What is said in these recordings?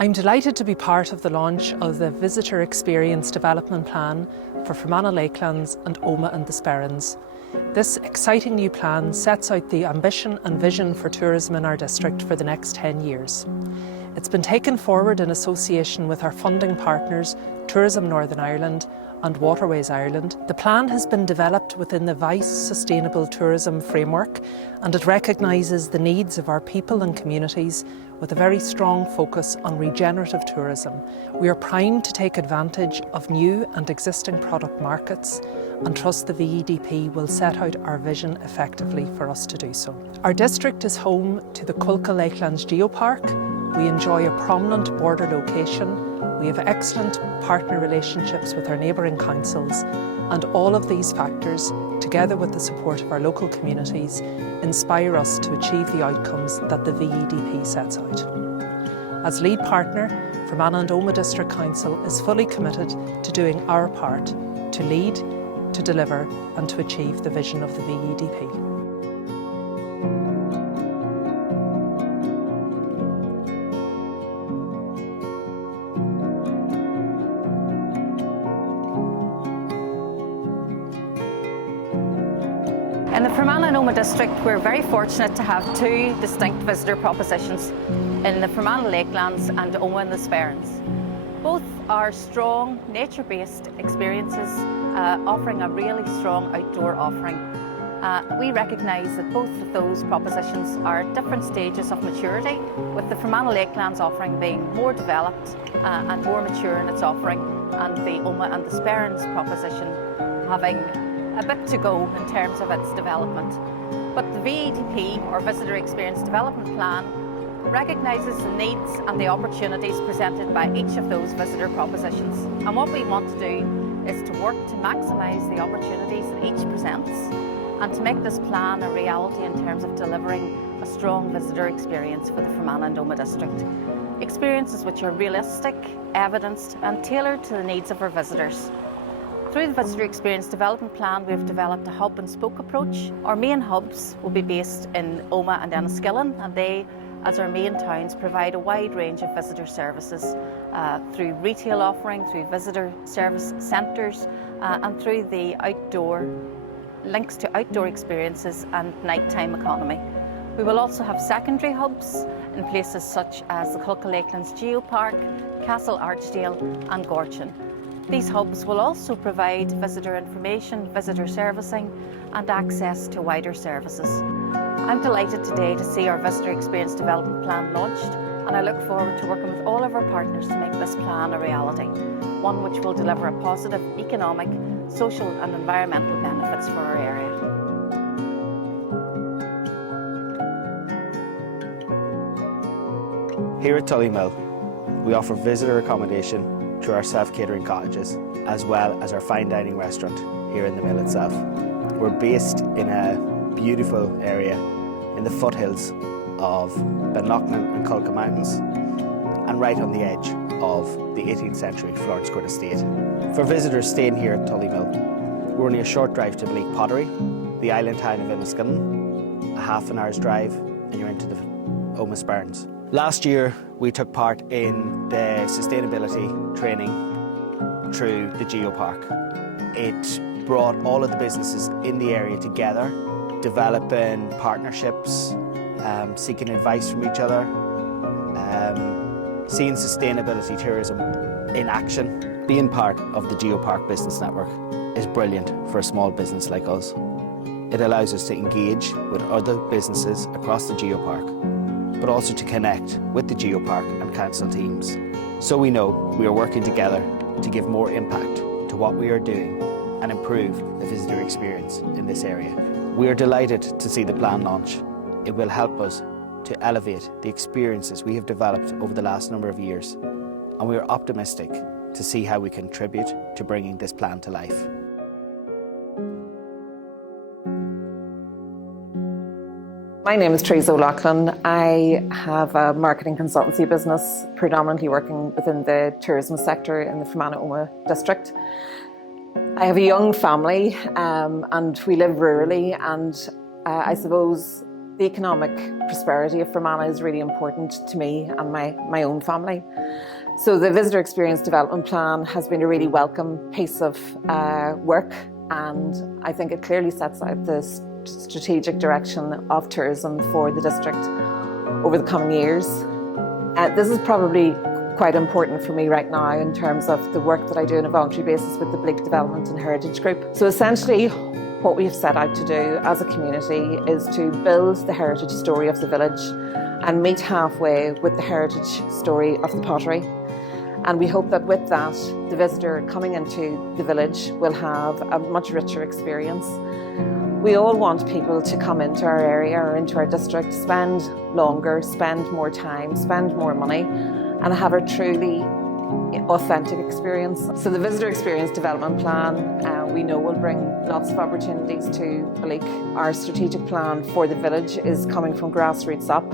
I'm delighted to be part of the launch of the Visitor Experience Development Plan for Fermanagh Lakelands and Omagh and the Sperrins. This exciting new plan sets out the ambition and vision for tourism in our district for the next 10 years. It's been taken forward in association with our funding partners, Tourism Northern Ireland and Waterways Ireland. The plan has been developed within the VICE Sustainable Tourism Framework, and it recognises the needs of our people and communities with a very strong focus on regenerative tourism. We are primed to take advantage of new and existing product markets and trust the VEDP will set out our vision effectively for us to do so. Our district is home to the Fermanagh Lakelands Geopark. We enjoy a prominent border location. We have excellent partner relationships with our neighbouring councils, and all of these factors, together with the support of our local communities, inspire us to achieve the outcomes that the VEDP sets out. As lead partner, Fermanagh and Omagh District Council is fully committed to doing our part to lead, to deliver and to achieve the vision of the VEDP. In the Fermanagh and Omagh district, we're very fortunate to have two distinct visitor propositions in the Fermanagh Lakelands and Omagh and the Sperrins. Both are strong, nature-based experiences offering a really strong outdoor offering. We recognise that both of those propositions are at different stages of maturity, with the Fermanagh Lakelands offering being more developed and more mature in its offering, and the Omagh and the Sperrins proposition having a bit to go in terms of its development. But the VEDP, or Visitor Experience Development Plan, recognises the needs and the opportunities presented by each of those visitor propositions. And what we want to do is to work to maximise the opportunities that each presents and to make this plan a reality in terms of delivering a strong visitor experience for the Fermanagh and Omagh district. Experiences which are realistic, evidenced and tailored to the needs of our visitors. Through the Visitor Experience Development Plan, we've developed a hub and spoke approach. Our main hubs will be based in Omagh and Enniskillen, and they, as our main towns, provide a wide range of visitor services through retail offering, through visitor service centres and through the outdoor links to outdoor experiences and nighttime economy. We will also have secondary hubs in places such as the Fermanagh Lakelands Geopark, Castle Archdale and Gorchin. These hubs will also provide visitor information, visitor servicing and access to wider services. I'm delighted today to see our Visitor Experience Development Plan launched, and I look forward to working with all of our partners to make this plan a reality, one which will deliver a positive economic, social and environmental benefits for our area. Here at Tullymill, we offer visitor accommodation through our self-catering cottages, as well as our fine dining restaurant here in the mill itself. We're based in a beautiful area in the foothills of Benloughlin and Culca Mountains, and right on the edge of the 18th century Florence Court Estate. For visitors staying here at Tullymill, we're only a short drive to Bleak Pottery, the island town of Enniskillen, a half an hour's drive, and you're into the Omagh Sperrins. Last year, we took part in the sustainability training through the Geopark. It brought all of the businesses in the area together, developing partnerships, seeking advice from each other, seeing sustainability tourism in action. Being part of the Geopark Business Network is brilliant for a small business like us. It allows us to engage with other businesses across the Geopark, but also to connect with the Geopark and council teams. So we know we are working together to give more impact to what we are doing and improve the visitor experience in this area. We are delighted to see the plan launch. It will help us to elevate the experiences we have developed over the last number of years, and we are optimistic to see how we contribute to bringing this plan to life. My name is Teresa O'Loughlin. I have a marketing consultancy business, predominantly working within the tourism sector in the Fermanagh Omagh district. I have a young family and we live rurally, and I suppose The economic prosperity of Fermanagh is really important to me and my own family. So the Visitor Experience Development Plan has been a really welcome piece of work, and I think it clearly sets out the strategic direction of tourism for the district over the coming years. This is probably quite important for me right now in terms of the work that I do on a voluntary basis with the Bleak Development and Heritage Group. So essentially, what we have set out to do as a community is to build the heritage story of the village and meet halfway with the heritage story of the pottery. And we hope that with that, the visitor coming into the village will have a much richer experience. We all want people to come into our area or into our district, spend longer, spend more time, spend more money, and have a truly authentic experience. So the Visitor Experience Development Plan we know will bring lots of opportunities to Bleak. Our strategic plan for the village is coming from grassroots up.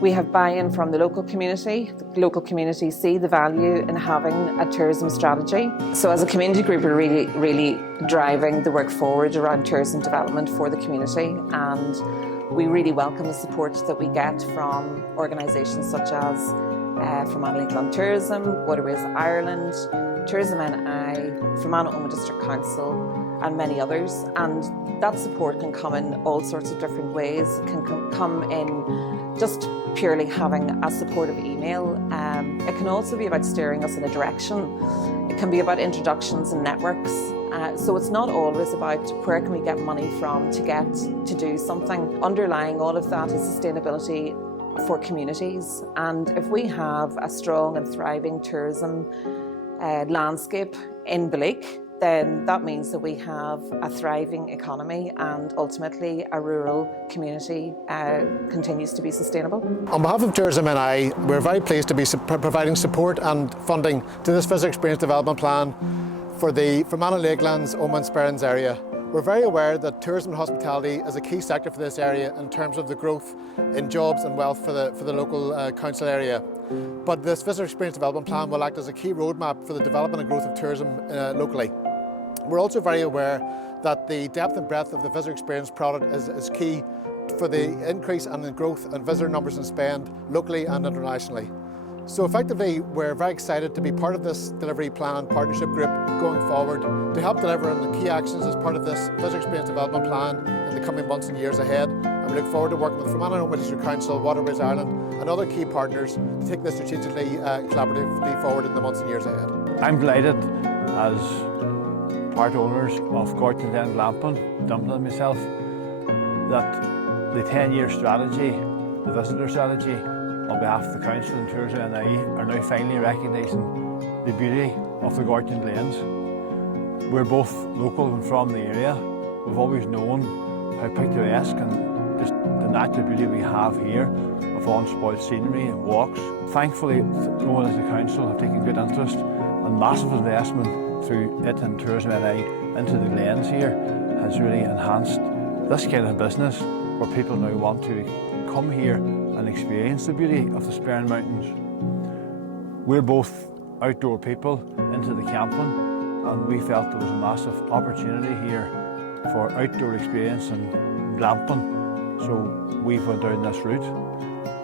We have buy-in from the local community. The local community see the value in having a tourism strategy. So as a community group, we're really driving the work forward around tourism development for the community, and we really welcome the support that we get from organisations such as Fermanagh Lakelands Tourism, Waterways Ireland, Tourism NI, Fermanagh Omagh District Council, and many others. And that support can come in all sorts of different ways. It can come in just purely having a supportive email. It can also be about steering us in a direction. It can be about introductions and networks. So it's not always about where can we get money from to do something. Underlying all of that is sustainability for communities. And if we have a strong and thriving tourism landscape in Bleak, then that means that we have a thriving economy, and ultimately a rural community continues to be sustainable. On behalf of Tourism NI, we're very pleased to be providing support and funding to this Visitor Experience Development Plan for the Fermanagh Lakelands, Omagh and Sperrins area. We're very aware that tourism and hospitality is a key sector for this area in terms of the growth in jobs and wealth for the local council area. But this Visitor Experience Development Plan will act as a key roadmap for the development and growth of tourism locally. We're also very aware that the depth and breadth of the visitor experience product is key for the increase and the growth in visitor numbers and spend locally and internationally. So effectively, we're very excited to be part of this delivery plan and partnership group going forward to help deliver on the key actions as part of this Visitor Experience Development Plan in the coming months and years ahead. And we look forward to working with Fermanagh Omagh District Council, Waterways Ireland and other key partners to take this strategically, collaboratively forward in the months and years ahead. I'm delighted as part owners of Gorton Glen Glampin, Dublin myself, that the 10-year strategy, the visitor strategy, on behalf of the Council and Tourism NI are now finally recognising the beauty of the Gorton Glens. We're both local and from the area. We've always known how picturesque and just the natural beauty we have here of unspoiled scenery and walks. Thankfully, Omagh as the Council have taken good interest and massive investment through it and Tourism NI into the glens here has really enhanced this kind of business where people now want to come here and experience the beauty of the Sperrins Mountains. We're both outdoor people into the camping, and we felt there was a massive opportunity here for outdoor experience and glamping, so we went down this route,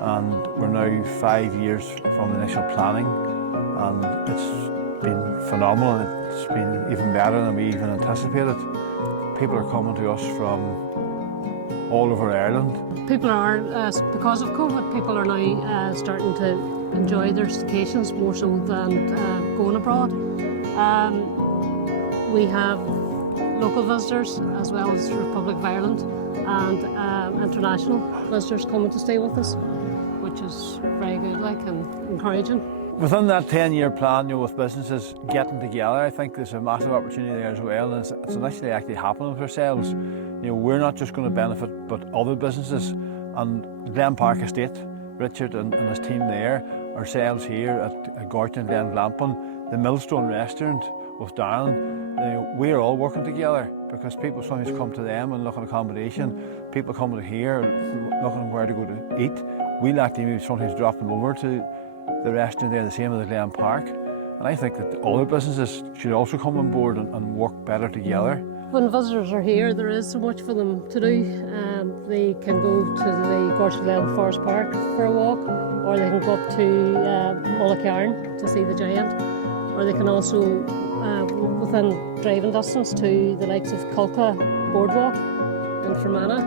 and we're now 5 years from the initial planning, and it's been phenomenal. It's been even better than we even anticipated. People are coming to us from all over Ireland. People are, because of COVID, people are now starting to enjoy their staycations more so than going abroad. We have local visitors as well as the Republic of Ireland and international visitors coming to stay with us, which is very good and encouraging. Within that 10-year plan, with businesses getting together, I think there's a massive opportunity there as well, and it's initially actually happening for ourselves. We're not just going to benefit, but other businesses. And Glen Park Estate, Richard and his team there, ourselves here at Gorton Glen Glampin, the Millstone Restaurant with Darren, we're all working together because people sometimes come to them and look at accommodation. People come to here looking where to go to eat. We'll actually maybe sometimes drop them over to the restaurant there, the same as the Glen Park. And I think that other businesses should also come on board and work better together. When visitors are here, there is so much for them to do. They can go to the Gorchin Forest Park for a walk, or they can go up to Mullicarn to see the giant, or they can also, within driving distance, to the likes of Culca Boardwalk in Fermanagh,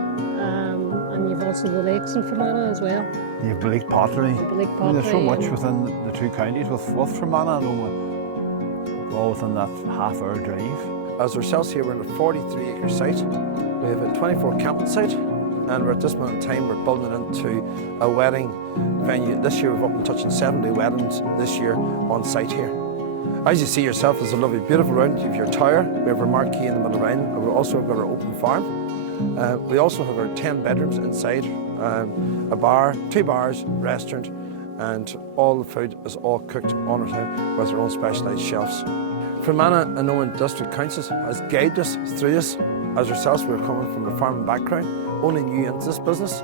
and you've also the lakes in Fermanagh as well. You've Lake Pottery. There's so much within the two counties with Fermanagh and Omagh, all within that half-hour drive. As ourselves here, we're on a 43-acre site. We have a 24 camping site, and we're at this moment in time we're building it into a wedding venue. This year we've up and touching 70 weddings this year on site here. As you see yourself, there's a lovely, beautiful round. You have your tower, we have our marquee in the middle round, and we've also got our open farm. We also have our 10 bedrooms inside, a bar, 2 bars, restaurant, and all the food is all cooked on our town with our own specialised chefs. Fermanagh and Omagh District Council has guided us through this. As ourselves, we're coming from a farming background, only new into this business,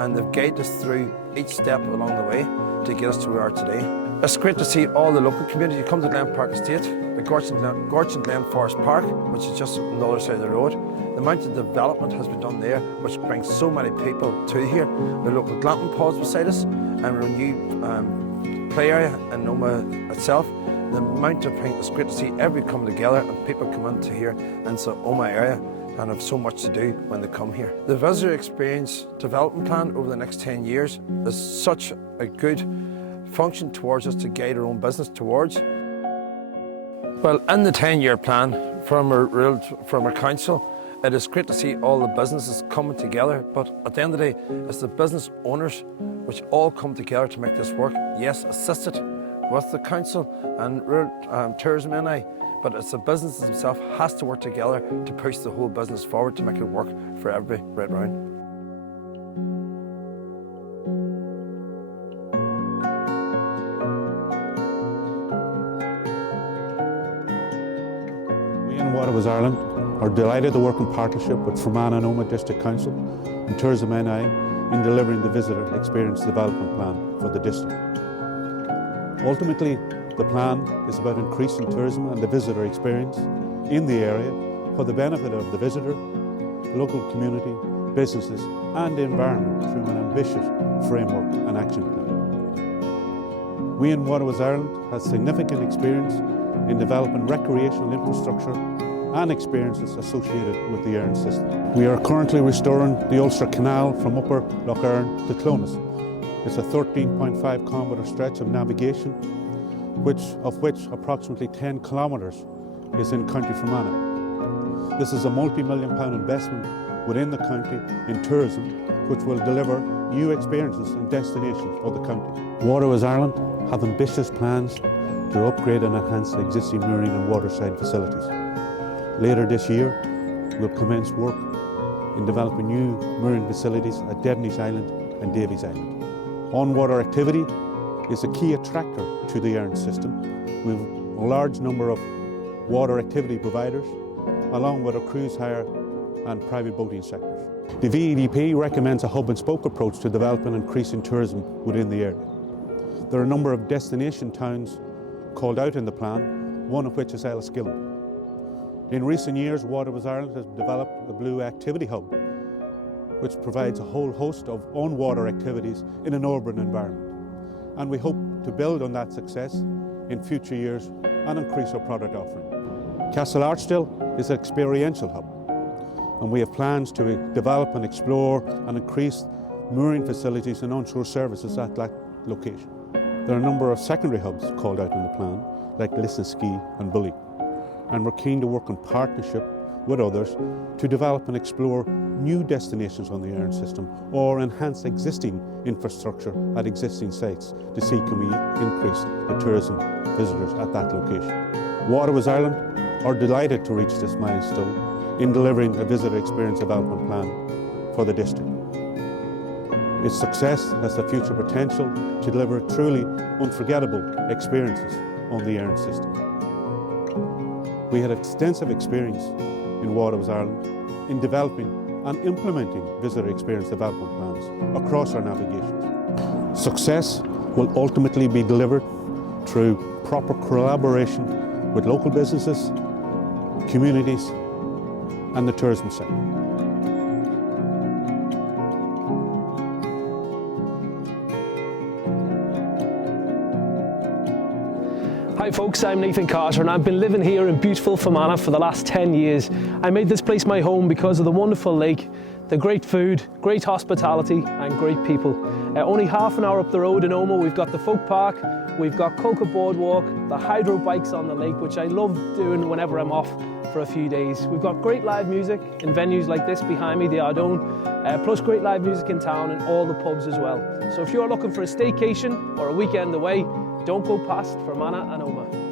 and they've guided us through each step along the way to get us to where we are today. It's great to see all the local community. You come to Glen Park Estate, the Gorchin Glen Forest Park, which is just on the other side of the road. The amount of development has been done there, which brings so many people to here. The local glamping pods beside us, and a new play area in Omagh itself. The amount of things, it's great to see everybody come together and people come into here into the Omagh area and have so much to do when they come here. The visitor experience development plan over the next 10 years is such a good function towards us to guide our own business towards. Well, in the 10-year plan from our council, it is great to see all the businesses coming together, but at the end of the day, it's the business owners which all come together to make this work. Yes, assisted with the council and tourism NI, but it's the businesses themselves has to work together to push the whole business forward to make it work for everybody right round. We in Waterways Ireland are delighted to work in partnership with Fermanagh and Omagh District Council and Tourism NI in delivering the Visitor Experience Development Plan for the district. Ultimately, the plan is about increasing tourism and the visitor experience in the area for the benefit of the visitor, the local community, businesses and the environment through an ambitious framework and action plan. We in Waterways Ireland have significant experience in developing recreational infrastructure and experiences associated with the Earn system. We are currently restoring the Ulster Canal from Upper Lough Erne to Clonus. It's a 13.5 kilometre stretch of navigation, of which approximately 10 kilometres is in County Fermanagh. This is a multi-million pound investment within the county in tourism, which will deliver new experiences and destinations for the county. Waterways Ireland have ambitious plans to upgrade and enhance existing marine and waterside facilities. Later this year, we'll commence work in developing new marine facilities at Devenish Island and Davies Island. On-water activity is a key attractor to the Earn system. We have a large number of water activity providers, along with a cruise hire and private boating sectors. The VEDP recommends a hub-and-spoke approach to developing and increasing tourism within the area. There are a number of destination towns called out in the plan, one of which is Enniskillen. In recent years, Waterways Ireland has developed a Blue Activity Hub, which provides a whole host of on-water activities in an urban environment. And we hope to build on that success in future years and increase our product offering. Castle Archdale is an experiential hub, and we have plans to develop and explore and increase mooring facilities and onshore services at that location. There are a number of secondary hubs called out in the plan, like Lisnaskea and Bully, and we're keen to work in partnership with others to develop and explore new destinations on the Earn system or enhance existing infrastructure at existing sites to see can we increase the tourism visitors at that location. Waterways Ireland are delighted to reach this milestone in delivering a visitor experience development plan for the district. Its success has the future potential to deliver truly unforgettable experiences on the Earn system. We had extensive experience in Waterways Ireland in developing and implementing visitor experience development plans across our navigations. Success will ultimately be delivered through proper collaboration with local businesses, communities and the tourism sector. Hi folks, I'm Nathan Carter and I've been living here in beautiful Fermanagh for the last 10 years. I made this place my home because of the wonderful lake, the great food, great hospitality and great people. Only half an hour up the road in Omagh we've got the folk park, we've got Coca Boardwalk, the hydro bikes on the lake which I love doing whenever I'm off for a few days. We've got great live music in venues like this behind me, the Ardone, plus great live music in town and all the pubs as well. So if you're looking for a staycation or a weekend away, don't go past Fermanagh and Omagh.